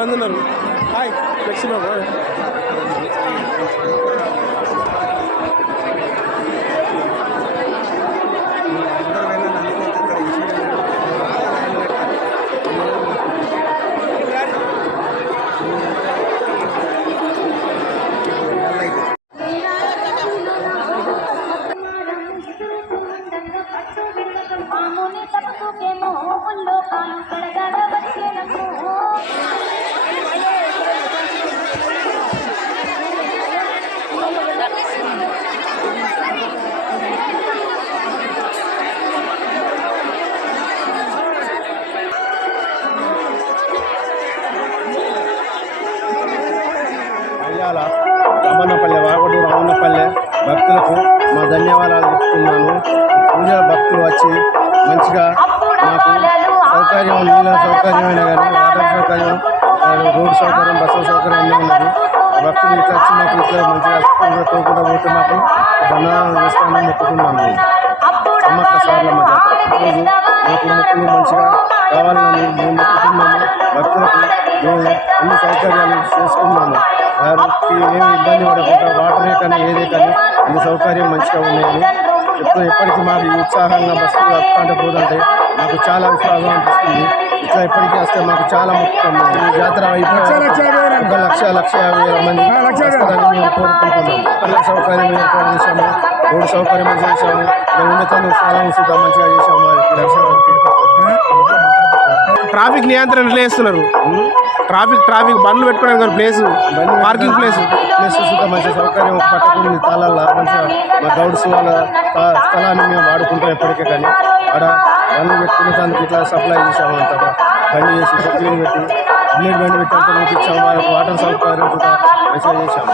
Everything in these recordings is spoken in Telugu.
మంది ఉన్నారు హాయ్ వాగడు భక్తులకు మా ధన్యవాదాలు చెప్తున్నాను. పూజల భక్తులు వచ్చి మంచిగా మాకు సౌకర్యం నీళ్ళ సౌకర్యమైన కానీ వాటర్ సౌకర్యం రోడ్డు సౌకర్యం బస్సు సౌకర్యం అన్నీ ఉన్నది. భక్తులు ఇట్లా వచ్చి మాకు ఇట్లా మంచిగా తోకుండా పోతే మాకు ధన్యవాదాలు చేస్తామని మొక్కుతున్నాను అమ్మక్క సార్లమ్మ జాతర. రోజు మాకు మొక్కులు మంచిగా కావాలని మేము మొక్కుతున్నాము భక్తులకు మేము అన్ని సౌకర్యాలు చేసుకున్నాము. ఏమి ఇబ్బంది పడకుండా వాటరే కానీ ఏదే కానీ అన్ని సౌకర్యం మంచిగా ఉన్నాయని ఎప్పుడు ఎప్పటికీ మాకు ఈ ఉత్సాహంగా బస్సులు వస్తుంటే పోతుంటే మాకు చాలా ఉత్సాహం అనిపిస్తుంది. ఇట్లా ఎప్పటికీ వస్తే మాకు చాలా మొక్కుతున్నాం ఈ జాతర అయిపోయి ఒక లక్ష లక్ష యాభై వేల మంది వస్తారని మేము కోరుకుంటున్నాం. అన్ని సౌకర్యం ఏర్పాటు చేశాము. రోడ్డు సౌకర్యం చేశాము. ఇంకా ఉన్నతాన్ని సుద్ధా మంచిగా చేశాము. దర్శనానికి. ట్రాఫిక్ నియంత్రణ ఎట్లా చేస్తున్నారు ట్రాఫిక్ ట్రాఫిక్ బండ్లు పెట్టుకోవడానికి ప్లేస్ పార్కింగ్ ప్లేస్. ప్లేస్ సుద్ధా మంచి సౌకర్యం పట్టుకుని తాళాల మంచిగా మా గౌడ్స్ వాళ్ళ స్థ- స్థలాన్ని మేము వాడుకుంటాం ఎప్పటికే కానీ. ఆడ బండ్లు పెట్టుకునే దానికి ఇట్లా సప్లై చేసాము అంత బండి చేసి పెట్టి నీళ్ళు బండి పెట్టి అంతా మీకు ఇచ్చాము వాళ్ళకి వాటర్ సౌకర్యం కూడా చేశాము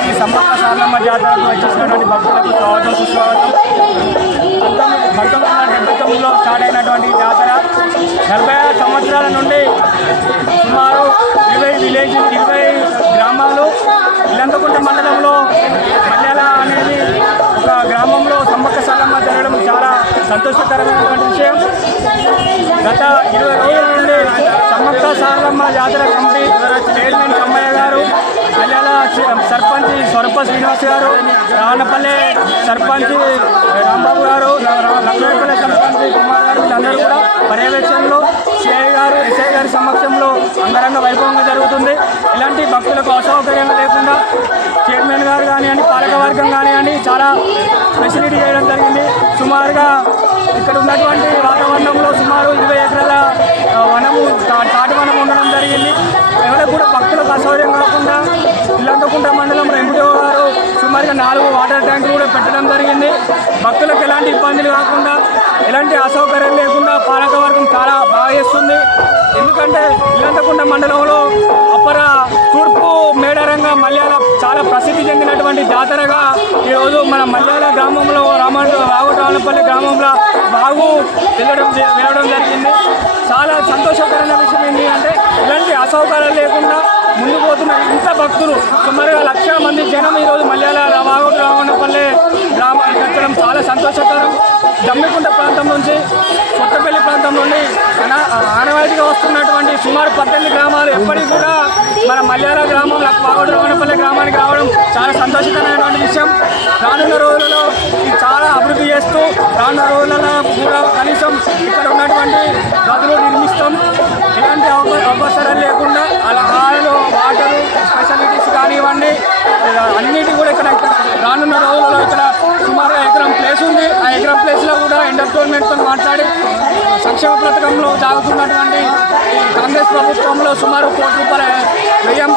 ఈ సమ్మక్క సారలమ్మ జాతరకు వచ్చేసినటువంటి భక్తులకు స్వాగతం సుస్వాగతం. పంతొమ్మిది పంతొమ్మిది వందల డెబ్బై తొమ్మిదిలో స్టార్ట్ అయినటువంటి జాతర నలభై ఆరు సంవత్సరాల నుండి సుమారు ఇరవై విలేజ్ ఇరవై గ్రామాలు ఇల్లంతకుంట మండలంలో మల్యాల అనేది ఒక గ్రామంలో సమ్మక్క సారలమ్మ జరగడం చాలా సంతోషకరమైనటువంటి విషయం. గత ఇరవై రోజుల నుండి జాతర కమిటీ చైర్మన్ కమ్మయ్య గారు అల్లాల సర్పంచ్ స్వరూప శ్రీనివాస్ గారు రావణపల్లి సర్పంచ్ రాంబాబు గారు లక్ష్మీపల్లి సర్పంచ్ కుమార్ గారు వీళ్ళందరూ కూడా పర్యవేక్షణలో సిఐ గారు ఎస్ఐ గారి సమక్షంలో అంగరంగ వైభవంగా జరుగుతుంది. ఇలాంటి భక్తులకు అసౌకర్యం లేకుండా చైర్మన్ గారు కానివ్వండి పాలకవర్గం కానివ్వండి చాలా ఫెసిలిటీ చేయడం జరిగింది. సుమారుగా ఇక్కడ ఉన్నటువంటి వాతావరణంలో సుమారు ఇరవై ఎకరాల ఆ, వనము తా- తాటి వనం ఉండడం జరిగింది ఎవరికి కూడా భక్తులకు అసౌకర్యం కాకుండా ఇల్లంతకుంట మండలంలో ఎంపీఓ గారు సుమారుగా నాలుగు వాటర్ ట్యాంకులు కూడా పెట్టడం జరిగింది. భక్తులకు ఎలాంటి ఇబ్బందులు కాకుండా ఎలాంటి అసౌకర్యం లేకుండా పాలకవర్గం చాలా బాగా చేస్తుంది. ఎందుకంటే ఇల్లంతకుంట మండలంలో అప్పర తూర్పు మేడారంగా మల్యాల చాలా ప్రసిద్ధి చెందినటువంటి జాతరగా ఈరోజు మన మల్యాల గ్రామంలో రామన్ రావురావులపల్లి గ్రామంలో బాగు వెళ్ళడం వెళ్ళడం జరిగింది. చాలా సంతోషకరమైన విషయం ఏంటి అంటే ఇలాంటి అసౌకర్యాలు లేకుండా ముందు పోతున్నారు ఇంత భక్తులు. సుమారుగా లక్ష మంది జనం ఈరోజు మల్యాల రావు రావణపల్లి గ్రామానికి వచ్చడం చాలా సంతోషకరం. జమ్మికుంట ప్రాంతం నుంచి కొత్తపల్లి ప్రాంతం నుండి ఆనవాయితీగా వస్తున్నటువంటి సుమారు పద్దెనిమిది గ్రామాలు ఎప్పటికీ కూడా మన మల్యాల గ్రామం వాగోడు రమణపల్లి గ్రామానికి రావడం చాలా సంతోషకరమైనటువంటి విషయం. రానున్న రోజులలో చాలా అభివృద్ధి చేస్తూ రానున్న రోజులలో అన్నిటి కూడా ఇక్కడ రానున్న రోజుల్లో ఇక్కడ సుమారు ఎకరం ప్లేస్ ఉంది. ఆ ఎకరం ప్లేస్లో కూడా ఎంటర్టైన్మెంట్తో మాట్లాడి సంక్షేమ పథకంలో సాగుతున్నటువంటి కాంగ్రెస్ ప్రభుత్వంలో సుమారు కోటి రూపాయల వ్యయం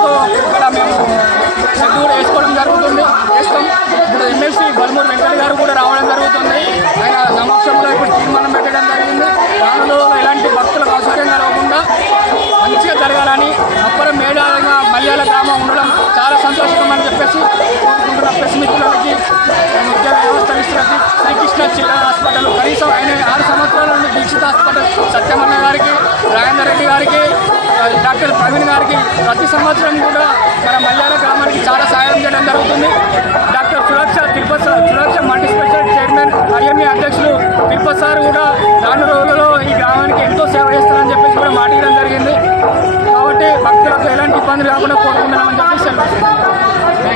జరగాలని అప్పరం మేడారంగా మల్యాల గ్రామం ఉండడం చాలా సంతోషకరం చెప్పేసి కోరుకుంటున్న ప్రెస్ మిత్రులకి ఉద్యోగ వ్యవస్థ విశ్రాంతి శ్రీకృష్ణ చిల్డ్రన్ హాస్పిటల్ కనీసం ఆయన ఆరు సంవత్సరాల నుండి దీక్షిత హాస్పిటల్ సత్యమన్న గారికి రాజేందర్ రెడ్డి గారికి డాక్టర్ ప్రవీణ్ గారికి ప్రతి సంవత్సరం కూడా మన మల్యాల గ్రామానికి చాలా సహాయం చేయడం జరుగుతుంది. Doctor Suraksha Tirupati sir Suraksha multi speciality chairman IMA అధ్యక్షులు తిరుపతి సార్ కూడా రాను రోజుల్లో ఈ గ్రామానికి ఎంతో సేవ చేస్తారని చెప్పేసి కూడా మాట జరిగింది. ఇబ్బంది భక్తులకు రాకుండా కోరుకుంటున్నామని చెప్పి